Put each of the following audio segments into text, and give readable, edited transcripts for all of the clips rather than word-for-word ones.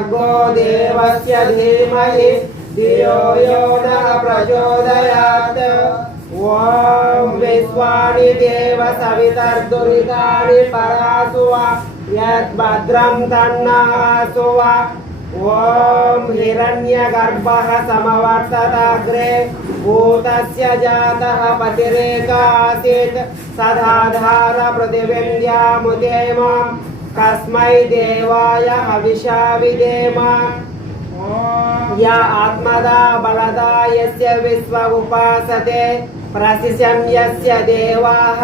भर्गो देवस्य धीमहि धियो यो नः प्रचोदयात्। ॐ विश्वानि देव सवितर्दुरितानि परासुवा यद्भद्रं तन्नासुवा। ॐ हिरण्यगर्भः समवर्तताग्रे भूतस्य जातः पतिरेकासीत् सदाधार प्रतिविन्द्यामुदेम कस्मै देवाय हविषा विदेम। य आत्मदा बलदा यस्य विश्व उपासते प्रसिशं यस्य देवाः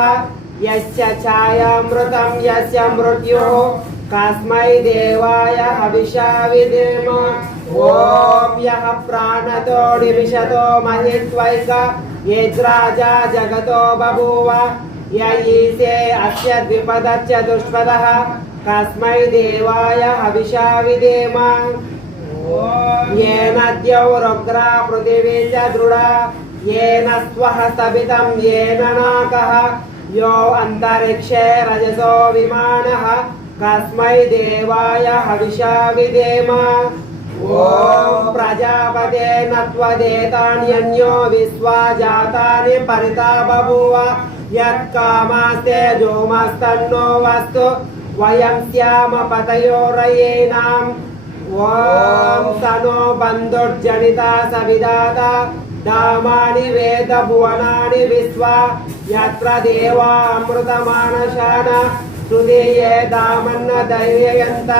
यस्य छायामृतं यस्य मृत्युः कस्मै देवाय हविषा विदेम। ॐ यः प्राणतो निविशतो महित्वैक यद्राजा जगतो बभूव य ईशे अस्य द्विपदश्च दुष्पदः कस्मै देवाय हविषा विदेम। येन द्यौरुग्रा पृथिवी च दृढा येन स्वः स्तभितं येन नाकः यो अन्तरिक्षे रजसो विमानः कस्मै देवाय हविषा विदेम। ॐ प्रजापते नत्वदेतान्यन्यो विश्वा जातानि परिता बभूव यत्कामास्ते जोमस्तन्नो वस्तु वयं स्याम पतयोरयेनाम्। ॐ सनो बन्धुर्जनिता सविदाता धामानि वेद भुवनानि विश्वा यत्र देवा अमृतमानशान सुधीये दामन्न दैर्ययन्त।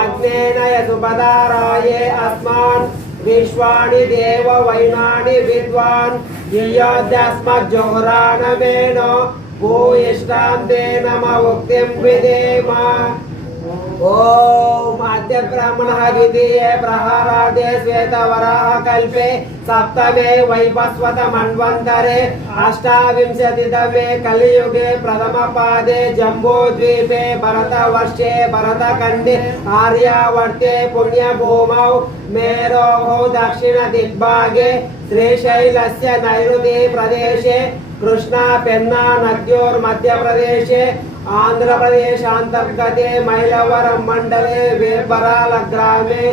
अग्नेन यसुपदाराये अस्मान् विश्वानि देव वैनानि विद्वान् यस्मज्जोहरानवेनो भूयिष्ठां ते नम उक्तिं विधेम। ओम आद्य ब्राह्मणः द्वितीये प्रहारादे श्वेतवराह कल्पे सप्तमे वैवस्वत मन्वन्तरे अष्टाविंशतितमे कलियुगे प्रथमपादे जम्बूद्वीपे भरतवर्षे भरतखण्डे आर्यावर्ते पुण्यभूमौ मेरोः दक्षिणदिग्भागे श्रीशैलस्य नैऋति प्रदेशे कृष्णा पेन्ना नद्योर्मध्यप्रदेशे आंध्रप्रदेशान्तर्गते मैलवरम मंडले वेपराल ग्रामे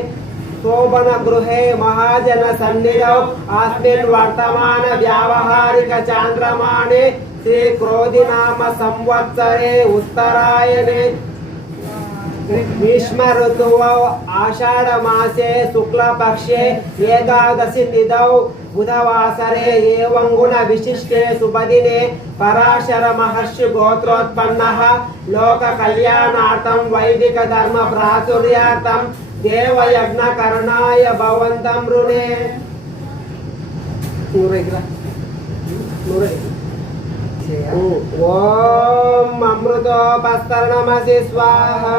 शोभन गृहे महाजन सन्निधौ अस्मिन् वर्तमान व्यावहारिक चान्द्रमाने श्री क्रोधिनाम संवत्सरे उत्तरायणे ग्रीष्म ऋतुवौ आषाढ़ मासे शुक्ल पक्षे एकादशी तिथौ बुधवासरे एवं गुण विशिष्टे शुभदिने पराशर महर्षि गोत्रोत्पन्नः लोक कल्याणार्थं वैदिक धर्म प्राचुर्यार्थं देवयज्ञ करणाय भवन्तं ऋणे। ओम अमृतोपस्तरणमसि स्वाहा।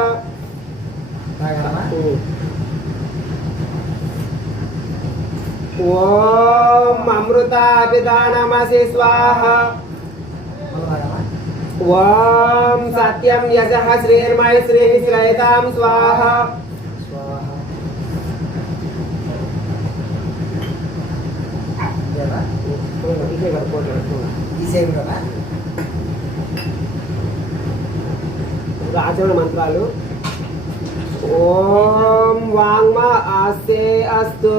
ओम अमृताभिधानमसि स्वाहा। ओम सत्यं यशः श्रीर्मयि श्रीः श्रयतां स्वाहा। आचरण मंत्रालु। ओम वाङ्मा आस्ते अस्तु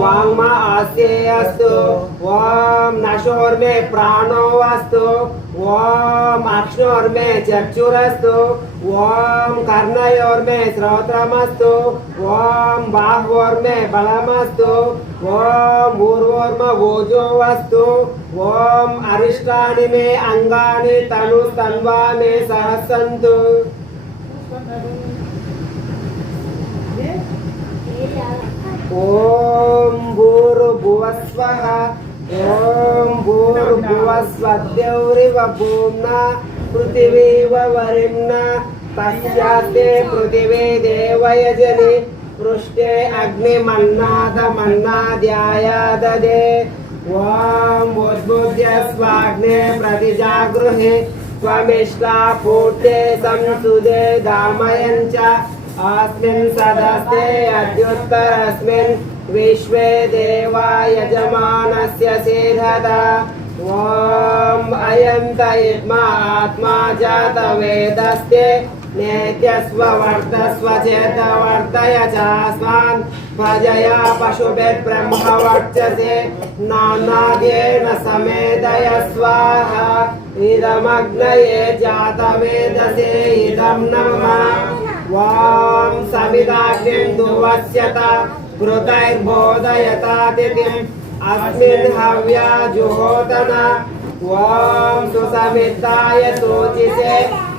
वाङ्मा आस्ते अस्तु। ओम नशोर्मे प्राणो अस्तु। ओम अक्ष्णोर्मे चक्षुरस्तु। ओम कर्णयोर्मे श्रोत्रमस्तु। ओम बाह्वोर्मे बलमस्तु। ओम ऊर्वोर्म ओजो अस्तु। ओम अरिष्टानि मे अंगानि तनुस्तन्वा मे सहसन्तु। ओम भूर्भुवस्वः। ओम भूर्भुवस्वद्यौरिव भूम्ना पृथिवीव वरिम्ना तस्यास्ते पृथिवी देवयजनि पृष्ठे अग्निमन्नादमन्नाद्यायाददे। ओम उद्बुद्ध्य स्वाग्ने प्रतिजागृहे त्वमिष्टा पूर्ते संसुदे दामयञ्च अस्मिन् सदस्ते अद्युत्तरस्मिन् विश्वे देवा यजमानस्य सेधता। ओम अयं तयित्मा आत्मा जातवेदस्ते नेत्यस्व वर्धस्व चेतवर्धय चास्मान् प्रजया पशुभिः ब्रह्मवर्चसे नानाद्येन समेदय स्वाहा इदमग्नये जातवेदसे इदं नमः वां समिदाग्निं दुवस्यत घृतैर्बोधयतातिथिम् अस्मिन् हव्या जुहोतना वां सुसमिताय सूचिसे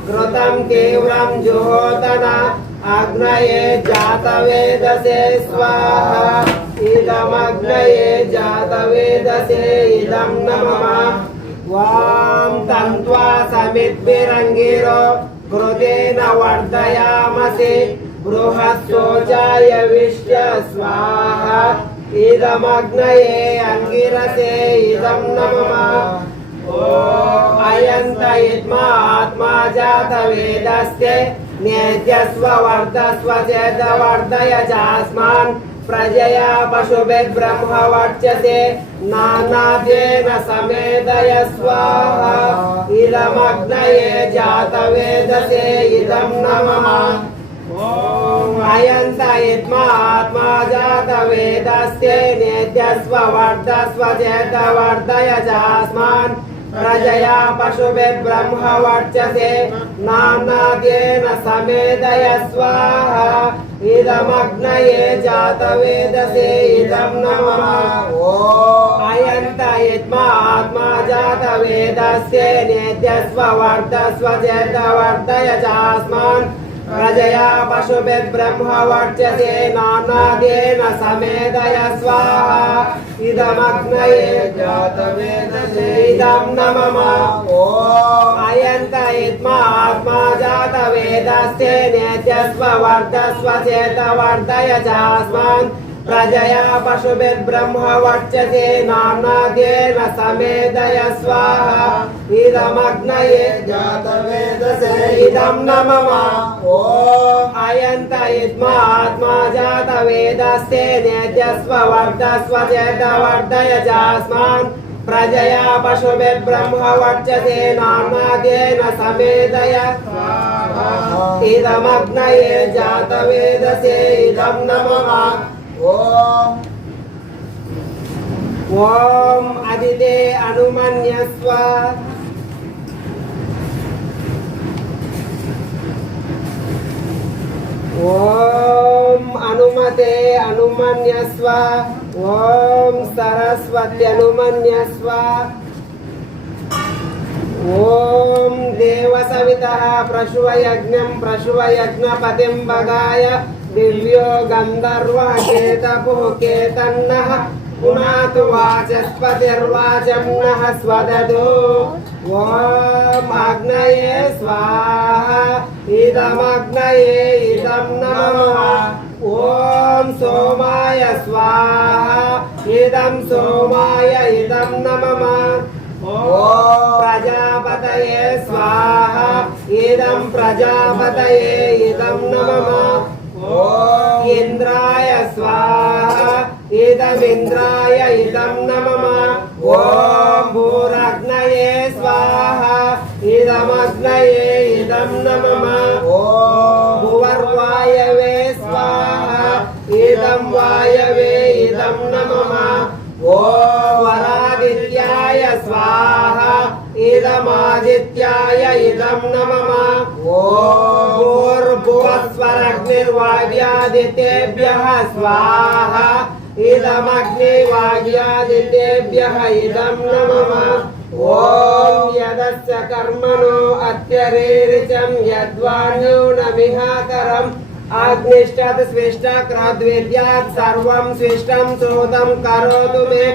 घृतं तीव्रं जुहोतना अग्नये जातवेदसे स्वाहा इदमग्नये जातवेदसे इदं नमः वां तन्त्वा समिद्भिरङ्गिरो घृतेन वर्धयामसि बृहस्सोचाय विश्य स्वाहा इदमग्नये अंगिरसे इदं नमः अयन्त इद्मा आत्मा जातवेदस्य नेत्यस्व वर्धस्व चेतवर्धय चास्मान् प्रजया पशुभिः ब्रह्मवर्चसे नानाद्येन समेदय स्वाहा इदमग्नये जातवेदसे इदं नमः अयन्त इद्मा आत्मा जातवेदस्य नेत्यस्व वर्धस्व चेतवर्धय चास्मान् प्रजया पशुभिः ब्रह्मवर्चसे नानाद्येन समेदय स्वाहा इदमग्नये जातवेदसे इदं नमः अयन्त इद्मा आत्मा जातवेदस्य नेत्यस्व वर्धस्व चेतवर्धय चास्मान् प्रजया पशुभिः ब्रह्मवर्चसे नानाद्येन समेदय स्वाहा इदमग्नये जातवेदसे इदं नमः अयन्त इद्मा आत्मा जातवेदस्य नेत्यस्व वर्धस्व चेतवर्धय चास्मान् प्रजया पशुभिः ब्रह्मवर्चसे नानाद्येन समेदय स्वाहा इदमग्नये जातवेदसे इदं नमः अयन्त इद्मा आत्मा जातवेदस्य नेत्यस्व वर्धस्व चेतवर्धय चास्मान् प्रजया पशुभिः ब्रह्मवर्चसे नानाद्येन समेदय स्वाहा इदमग्नये जातवेदसे इदं नमः ओम अदिते अनुमन्यस्व ओम अनुमते अनुमन्यस्व ओम सरस्वती अनुमन्यस्व ओम देवसवितः प्रशुवयज्ञं प्रशुवयज्ञपतिं भगाय दिव्यो गन्धर्वः केतपुः केतन्नः पुनातु वाचस्पतिर्वाचं नः स्वदतु ॐ अग्नये स्वाहा इदमग्नये इदं नमः ॐ सोमाय स्वाहा इदं सोमाय इदं नमः ॐ प्रजापतये स्वाहा इदं प्रजापतये इदं नमः ॐ इन्द्राय स्वाहा इदमिन्द्राय इदं नमः ॐ भूरग्नये स्वाहा इदमग्नये इदं नमः ॐ भुवर्वायवे स्वाहा इदं वायवे इदं नमः ॐ वरादित्याय स्वाहा इदमादित्याय इदं नमः ॐ भूर्भुवस्वरग्निर्वाव्यादितेभ्यः स्वाहा इदमग्निवाव्यादितेभ्यः इदं नमः ॐ यदस्य कर्मणो अत्यरीरिचं यद्वान्यूनमिहाकरम् अग्निष्टात् स्विष्टकृद्विद्यात् सर्वं स्विष्टं सूतं करोतु मे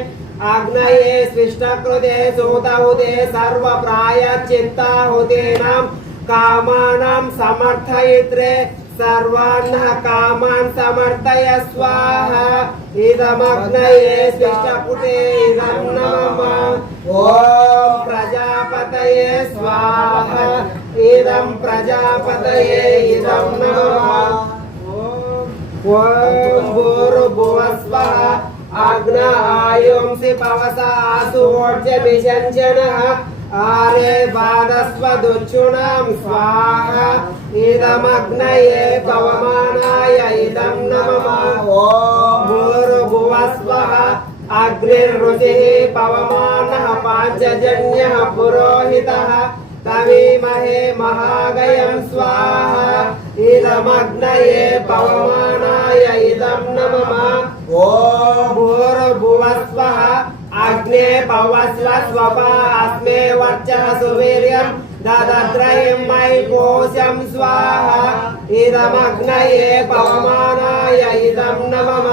आग्नये स्विष्टकृते सूतहुते सर्वप्रायश्चित्ताहुतीनां कामानां समर्थयित्रे सर्वान् कामान् समर्थय स्वाहा इदमग्नये स्विष्टकृते इदं नमः ॐ प्रजापतये स्वाहा इदं प्रजापतये इदं नमः ॐ भूर्भुवस्वः अग्न आयुंसि पवसा आसुवोर्जमिषञ्जनः आरे बाधस्वदुच्छुनां स्वाहा इदमग्नये पवमानाय इदं नमः ॐ भूर्भुवस्वः अग्निर्ऋषिः पवमानः पाञ्चजन्यः पुरोहितः तवीमहे महागयं स्वाहा इदमग्नये पवमानाय इदं नमः ॐ भूर्भुवस्वः अग्ने पवस्व स्वपा अस्मे वर्चः सुवीर्यं ददद्रयं मयि पोषं स्वाहा इदमग्नये पवमानाय इदं नमः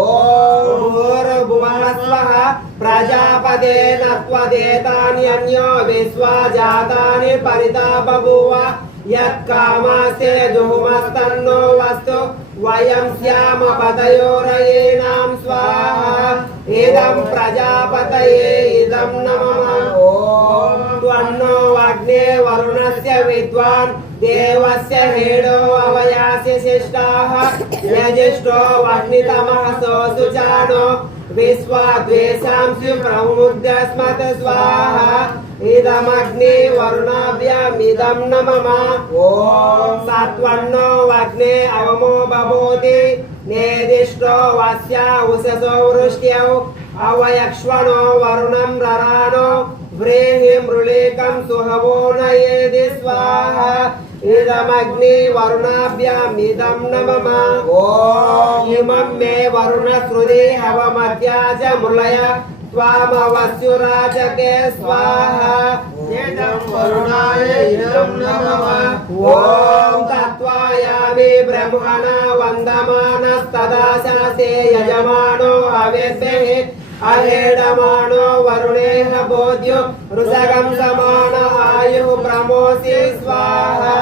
ॐ भूर्भुवस्वः प्रजापते नत्वदेतान्यन्यो विश्वा जातानि परिता बभूव यत्कामास्य जुहुमस्तन्नो वस्तु वयं स्याम पतयोरयेनां स्वाहा इदं प्रजापतये इदं नमः ॐ त्वन्नो अग्ने वरुणस्य विद्वान् देवस्य हेडो अवयास्य शिष्टाः यजिष्ठो वह्नितमः सोऽसुचानो विश्वाद्वेषांसु प्रमुद्यस्मत् स्वाहा इदमग्नि वरुणाभ्यामिदं नमः ॐ सत्वन्नो अग्ने अवमो बभूति नेदिष्टो वस्या उषसो वृष्ट्यौ अवयक्ष्वणो वरुणं ररानो व्रीहि मृळीकं सुहवो नयेदि स्वाहा इदमग्नि वरुणाभ्यामिदं नमः ॐ इमं मे वरुणश्रुति हवमद्या च मृळय त्वामवस्युराजके स्वाहा इदं वरुणाय इदं नमः ॐ तत्त्वायामि ब्रह्मणा वन्दमानस्तदा शासे यजमानो हवेस्यः अहेडमानो वरुणेह बोध्यो ऋषगं समान आयुः प्रमोसि स्वाहा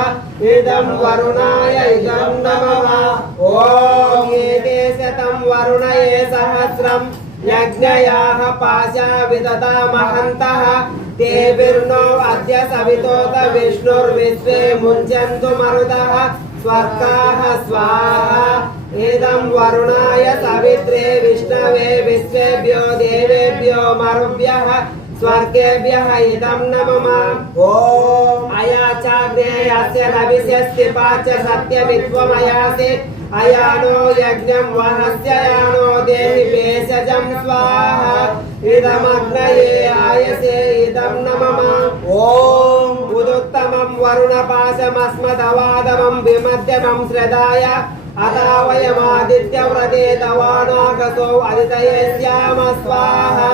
इदं वरुणाय इदं नमः ॐ एते शतं वरुणये सहस्रं यज्ञयाः पाशा विदता महन्तः तेभिर्नो अद्य सवितोत विष्णुर्विश्वे मुञ्चन्तु मरुतः स्वर्गाः स्वाहा इदं वरुणाय सवित्रे विष्णवे विश्वेभ्यो देवेभ्यो मरुभ्यः स्वर्गेभ्यः इदं नमः ॐ अयाचाग्ने अस्य रविस्यस्तिपा च सत्यमित्वमयासि अयानो यज्ञं वहस्य यानो देहि भेषजं स्वाहा इदमग्नये आयसे इदं नमः ॐ उदुत्तमं वरुणपाशमस्मदवादमं विमध्यमं श्रदाय अथा वयमादित्यव्रते तवानागसो अदितये स्याम स्वाहा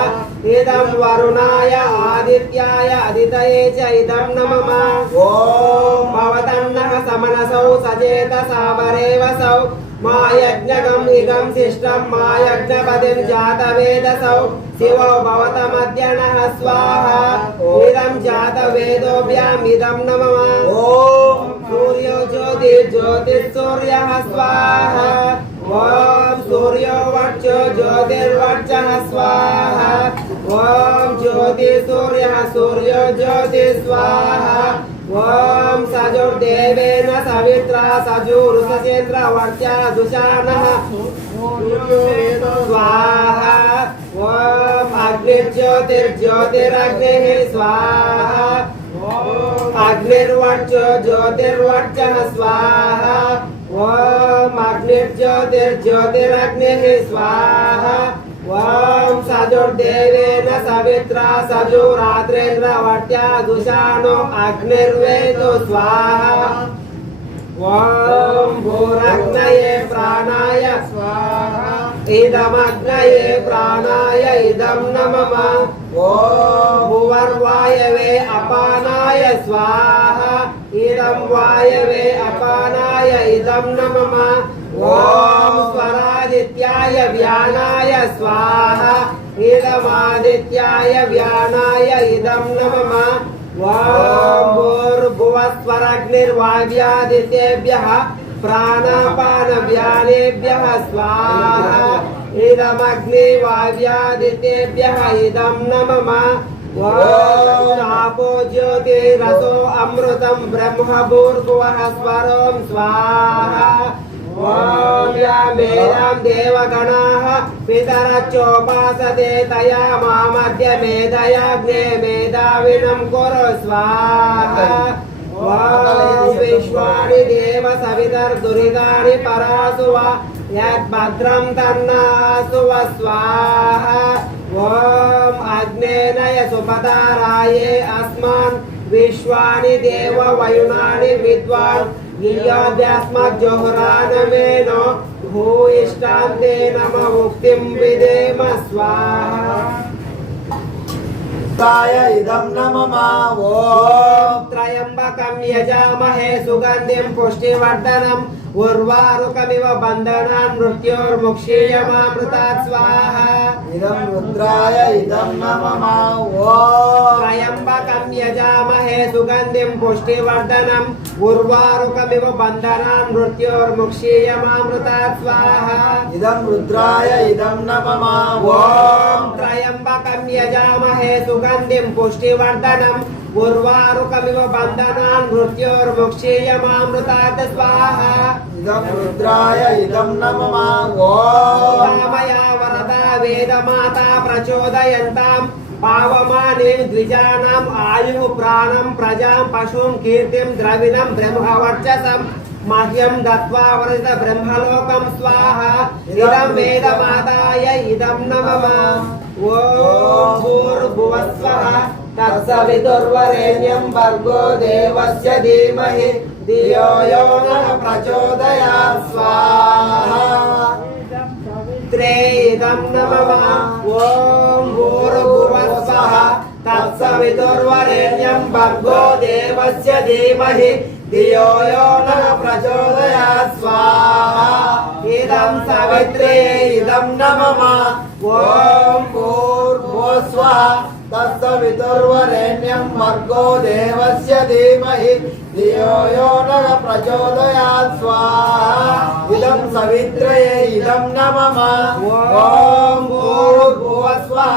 इदं वरुणाय आदित्याय अदितये च इदं नमः ॐ भवतन्नः समनसौ सचेतसा वरेवसौ मा यज्ञकं इदं शिष्टं मा यज्ञपतिं जातवेदसौ शिवो भवतमद्यनः स्वाहा इदं जातवेदोभ्याम् इदं नमः ॐ सूर्यो ज्योतिर्सूर्यः स्वाहा ॐ सूर्यो वर्चो ज्योतिर्वर्चः स्वाहा ॐ ज्योतिसूर्यः सूर्यो ज्योतिः स्वाहा ॐ सजुर्देवेन सवित्रा सजुरुषसेन्द्रवर्त्या दुशानः स्वाहा ॐ अग्निर्ज्योतिर्ज्योतिरग्निः स्वाहा अग्निर्वर्चो ज्योतिर्वर्चः स्वाहा ॐ अग्निर्ज्योतिर्ज्योतिरग्निः स्वाहा ॐ सजुर्देवेन सवित्रा सजुरात्रेन्द्रवर्त्या दुशानो अग्निर्वेदो स्वाहा ॐ भूरग्नये प्राणाय स्वाहा इदमग्नये प्राणाय इदं नमः ॐ भुवर्वायवे अपानाय स्वाहा इदं वायवे अपानाय इदं नमः ॐ स्वरादित्याय व्यानाय स्वाहा इदमादित्याय व्यानाय इदं नमः ॐ भूर्भुवस्वरग्निर्वाव्यादित्येभ्यः प्राणापानव्यानेभ्यः स्वाहा इदमग्निवाव्यादित्येभ्यः इदं नमः ॐ आपो ज्योतिरसो अमृतं ब्रह्म भूर्भुवः स्वरों स्वाहा ఓం యా మేధాం దేవగణాః పితరచ్చోపాసతే తయా మామధ్య మేధయాగ్నే మేధావినం కురు స్వాహా ఓం విశ్వాని దేవ సవితర్దురితాని పరాసువ యద్భద్రం తన్నాసువ స్వాహా ఓం అగ్నేనయ సుపదారాయే అస్మాన్ విశ్వాని దేవ వయునాని విద్వాన్ గియాద్యాస్మజ్జోహరానమేనో భూయిష్టాంతే నమ ముక్తిం విదేమ స్వాహా ఇదం నమః ఓం త్రయంబకం యజామహే సుగంధిం పుష్టివర్ధనం ఉర్వారుకమివ బంధనాన్ మృత్యోర్ముక్షీయమామృతాత్ స్వాహా ఇదం రుద్రాయ ఇదం నమః ఓం త్రయంబకం యజామహే సుగంధిం పుష్టివర్ధనం ఉర్వారుకమివ బంధనాన్ మృత్యోర్ముక్షీయమామృతాత్ స్వాహా ఇదం రుద్రాయ ఇదం నమః ఓం త్రయంబకం యజామహే సుగంధిం పుష్టివర్ధనం ఉర్వారుకమివ బంధనాన్ మృత్యోర్ముక్షీయమామృతాత్ స్వాహా ఇదం రుద్రాయ ఇదం నమః ఓం రామయా వరదా వేదమాతా ప్రచోదయంతాం పావమానీం ద్విజానాం ఆయు ప్రాణం ప్రజాం పశుం కీర్తిం ద్రవిణం బ్రహ్మవర్చసం మహ్యం దత్వా వరద బ్రహ్మలోకం స్వాహా ఇదం వేదమాతాయ ఇదం నమః ఓం భూర్భువస్వః తత్సవితుర్వరేణ్యం భర్గో దేవస్య ధీమహి ధియో యో నః ప్రచోదయాత్ స్వాహా త్రే ఇదం నమః ఓం భూర్భువస్వః తత్సవితుర్వరేణ్యం భర్గో దేవస్య ధీమహి ధియో యో నః ప్రచోదయాత్ స్వాహా ఇదం సవిత్రే ఇదం నమః ఓం భూర్భువస్వః తత్సవితుర్వరేణ్యం భర్గో దేవస్య ధీమహి ధియో యో నః ప్రచోదయాత్ స్వాహా ఇదం సవిత్రయే ఇదం నమః ఓం భూర్భువస్వః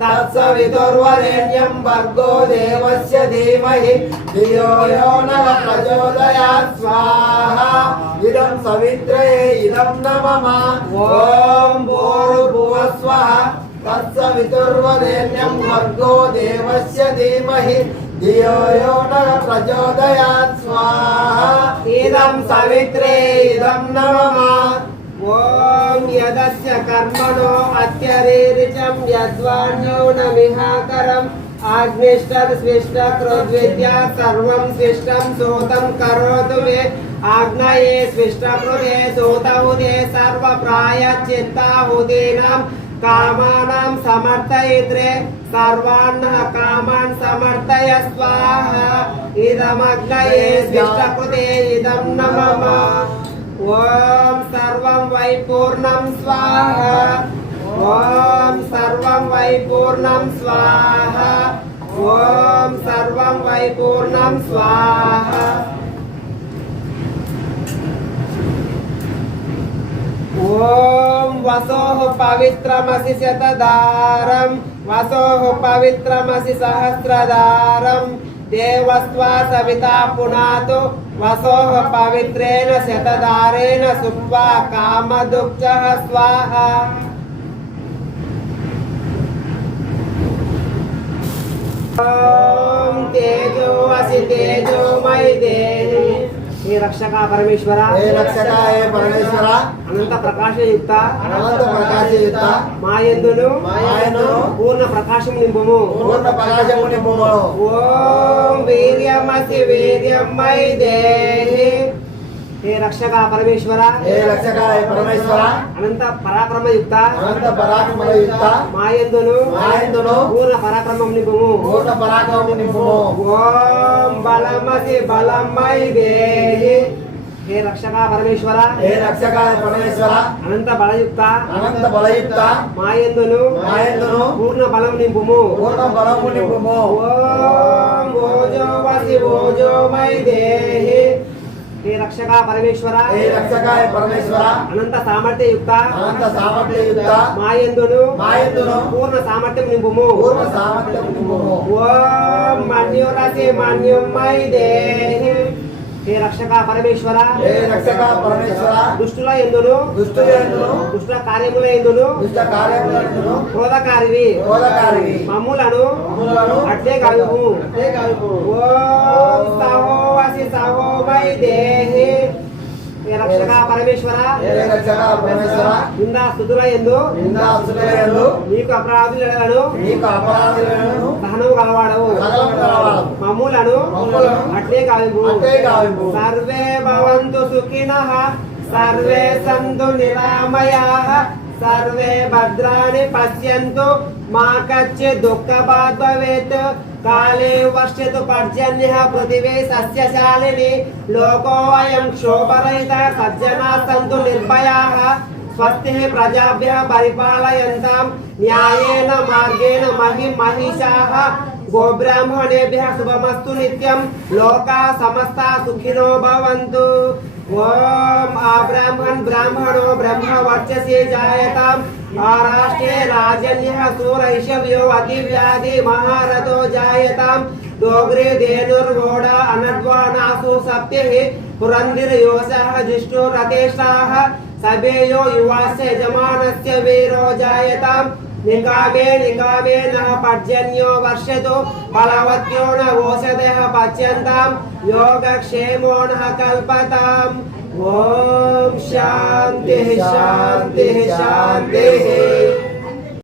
తత్సవితుర్వరేణ్యం భర్గో దేవస్య ధీమహి ధియో యో నః ప్రచోదయాత్ స్వాహా ఇదం సవిత్రయే ఇదం నమః ఓం భూర్భువస్వః తత్సవితుర్వరేణ్యం భర్గో దేవస్య ధీమహి ధియో యో నః ప్రచోదయాత్ స్వాహా ఇదం సవిత్రే ఇదం నమః ఓం యదస్య కర్మణో అత్యరీరిచం యద్వాన్యోనమిహాకరం ఆగ్నిష్టద్ స్విష్ట క్రోద్విద్యా సర్వం స్విష్టం సూతం కరోతు మే ఆగ్నయే స్విష్ట కృతే సూతహుదే సర్వ ప్రాయశ్చిత్తాహుదీనాం కామానాం సమర్థయిత్రే సర్వాన్నః కామాన్ సమర్థయ స్వాహా ఇదమగ్నయే స్విష్టకృతే ఇదం నమః ఓం సర్వం వై పూర్ణం స్వాహా ఓం సర్వం వై పూర్ణం స్వాహా ఓం సర్వం వై పూర్ణం స్వాహా ఓం వసోః పవిత్రమసి శతదారం వసోః పవిత్రమసి సహస్రదారం దేవస్త్వా సవితా పునాతు వసోః పవిత్రేణ శతదారేణ సుప్వా కామదుఃఖః స్వాహా ఓం తేజో అసి తేజోమయ దేహి हे रक्षका परमेश्वर हे रक्षका हे परमेश्वर अनंत प्रकाशयुक्त अनंत प्रकाशयुक्त मायंदुनु पूर्ण प्रकाशम निंपुमु पूर्ण प्रकाशము నింపుము ओम वीर्यमसि वीर्यमय देहि हे रक्षका परमेश्वर हे रक्षका हे परमेश्वर अनंत पराक्रमयुक्त अनंत पराक्रमयुक्त मायंदुनु पूर्ण पराक्रमम निंपुमु పూర్ణ పరాక్రమము నింపుము ओम बलमसि बलमय देहि हे रक्षका परमेश्वर हे रक्षका हे परमेश्वर अनंत बलयुक्त అనంత బలయుక్త मायंदुनु पूर्ण बलम निंपुमु పూర్ణ బలము నింపుము ओम ओजो वसि ओजोमय देहि हे रक्षका परमेश्वर हे रक्षका हे परमेश्वर अनंत सामर्थ्य युक्त అనంత సామర్థ్యయుక్త मायंदुनु మాయందును पूर्ण सामर्थ्यम निंपुमु పూర్ణ సామర్థ్యము నింపుము ओम मन्युरसि मन्युमय देहि హే రక్షక పరమేశ్వర హే రక్షక పరమేశ్వర దుష్టుల ఎందును దుష్టుల యందును దుష్ట కార్యముల ఎందును దుష్ట కార్యములను క్రోధకారివి క్రోధకారివి మమ్ములను అట్లే కాదుము ఓం సహోవసి సహోమై దేహి హే రక్షక పరమేశ్వర హే రక్షక పరమేశ్వర నిందా స్తుతుల ఎందు నిందాస్తుల యందు నీకు అపరాధులను నీకు అపరాధులను సహనము కలవాడవు సకలము కలవాడవు. మమ్ములను అట్లే కాదుము అట్లే కావింపు. సర్వే భవంతు సుఖినః సర్వే సంతు నిరామయాః సర్వే భద్రాణి పశ్యంతు మా కచ్చిత్ దుఃఖభాగ్ భవేత్ కాలే వర్షతు పర్జన్యః పృథివీ సస్యశాలిని లోకోऽयं క్షోభరహితः సజ్జనాः సంతు నిర్భయాः స్వస్తిః ప్రజాభ్యः పరిపాలయంతాం న్యాయేన మార్గేణ మహిషాः గోబ్రాహ్మణేభ్యः శుభమస్తు నిత్యం లోకాः సమస్తాः సుఖినో భవంతు ఓం బ్రాహ్మణో బ్రహ్మ వర్చసి జాయతాం ఆరాష్ట్రే రాజన్యః సూరైషవ్యో అతివ్యాధి మహారథో జాయతాం డోగ్రే ధేనుర్వోడ అనడ్వానాసు సప్తిః పురంధిర్యోషః జిష్ణురతేష్టాః సభేయో యువాస్య యజమానస్య వీరో జాయతాం నికామే నః పర్జన్యో వర్షతు బలవత్యో న ఓషధయః పచ్యంతాం యోగక్షేమో నః కల్పతాం ఓం శాంతిః శాంతిః శాంతిః